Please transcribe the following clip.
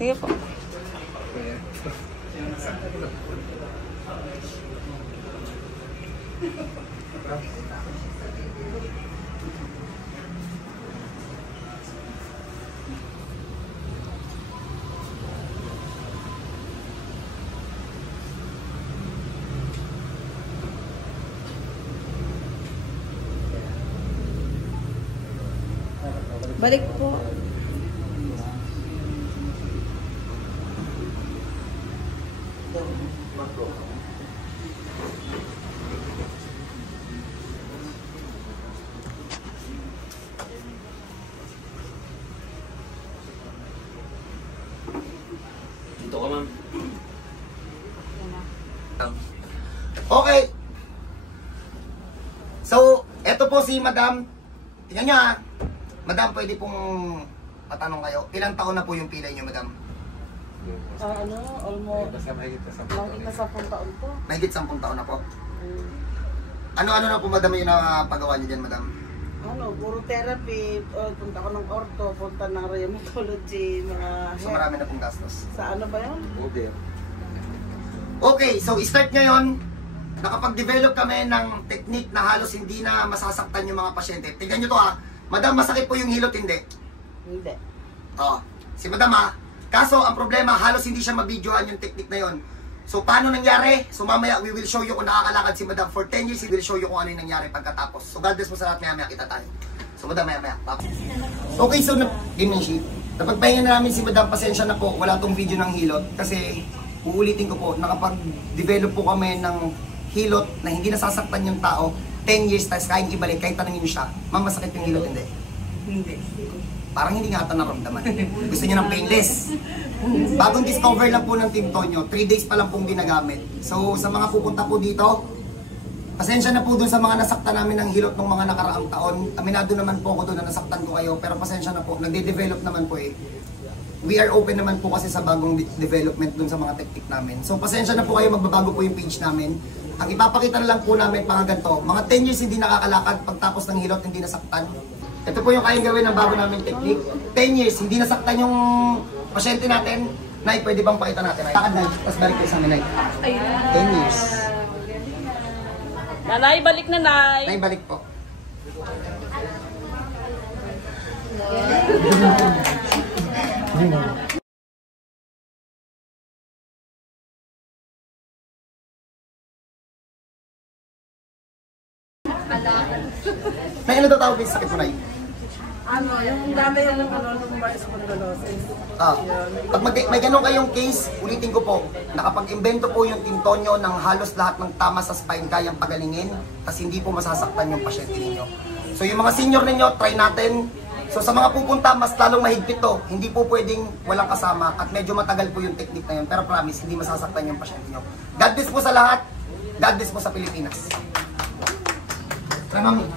Sige po. Balik po. Dito ka, ma'am. Okay. So, eto po si Madam. Tingnan nyo ha. Madam, pwede pong matanong kayo. Ilang taon na po yung pilay nyo, Madam? Almost. Mahigit sa 10 taon po. Mahigit 10 taon na po. Ano-ano na po, Madam, yung napagawa nyo dyan, Madam? Puro therapy. Punta ko ng ortho, punta ng rheumatology, mga So, marami na pong gastos. Sa ano ba yun? Okay, so start ngayon. Nakapag-develop kami ng technique na halos hindi na masasaktan yung mga pasyente. Tignan nyo to ha. Madam, masakit po yung hilot, hindi? Hindi. Si Madam ha. Kaso, ang problema, halos hindi siya mabidyohan yung technique na yon. So, paano nangyari? So, mamaya, we will show you kung nakakalakad si Madam for 10 years. We will show you kung ano yung nangyari pagkatapos. So, God bless mo sa lahat. Maya-maya kita tayo. So, Madam, maya-maya. Okay, so, napagpahinga na namin si Madam. Pasensya na po. Wala tong video ng hilot. Kasi, uulitin ko po, nakapag-develop po kami ng hilot na hindi nasasaktan yung tao. 10 years, tapos kayang ibalik, kahit tanongin nyo siya, ma'am, masakit yung hilot, hindi? Hindi. Parang hindi nga ata naramdaman. Gusto niya ng painless. Bagong discover lang po ng Team Tonyo, 3 days pa lang pong ginagamit. So, sa mga pupunta po dito, pasensya na po dun sa mga nasaktan namin ng hilot ng mga nakaraang taon. Aminado naman po ako dun na nasaktan ko kayo, pero pasensya na po, nagde-develop naman po eh. We are open naman po kasi sa bagong development dun sa mga technique namin. So, pasensya na po kayo, magbabago po yung page namin. Ang ipapakita na lang po namin mga ganito, mga 10 years hindi nakakalakad, pagtapos ng hilot hindi nasaktan. Ito po yung kayang gawin ng bago namin technique. 10 years hindi nasaktan yung pasyente natin. Nay, pwede bang pakita natin? Lakad na, tapos balik ko sa amin, Nay. 10 years. Nanay, balik na, Nay. Nay, balik po. Nay, ano daw tawag yung sakit mo, Nay? Yung dami yung lumbar spondylosis. Pag may ganun kayong case, ulitin ko po, nakapag-invento po yung Team Tonyo ng halos lahat ng tama sa spine kayang pagalingin, kasi hindi po masasaktan yung pasyente ninyo. So yung mga senior ninyo, try natin. So sa mga pupunta, mas lalong mahigpit to. Hindi po pwedeng walang kasama at medyo matagal po yung technique na yun. Pero promise, hindi masasaktan yung pasyente nyo. God bless po sa lahat. God bless po sa Pilipinas. Tara, mami.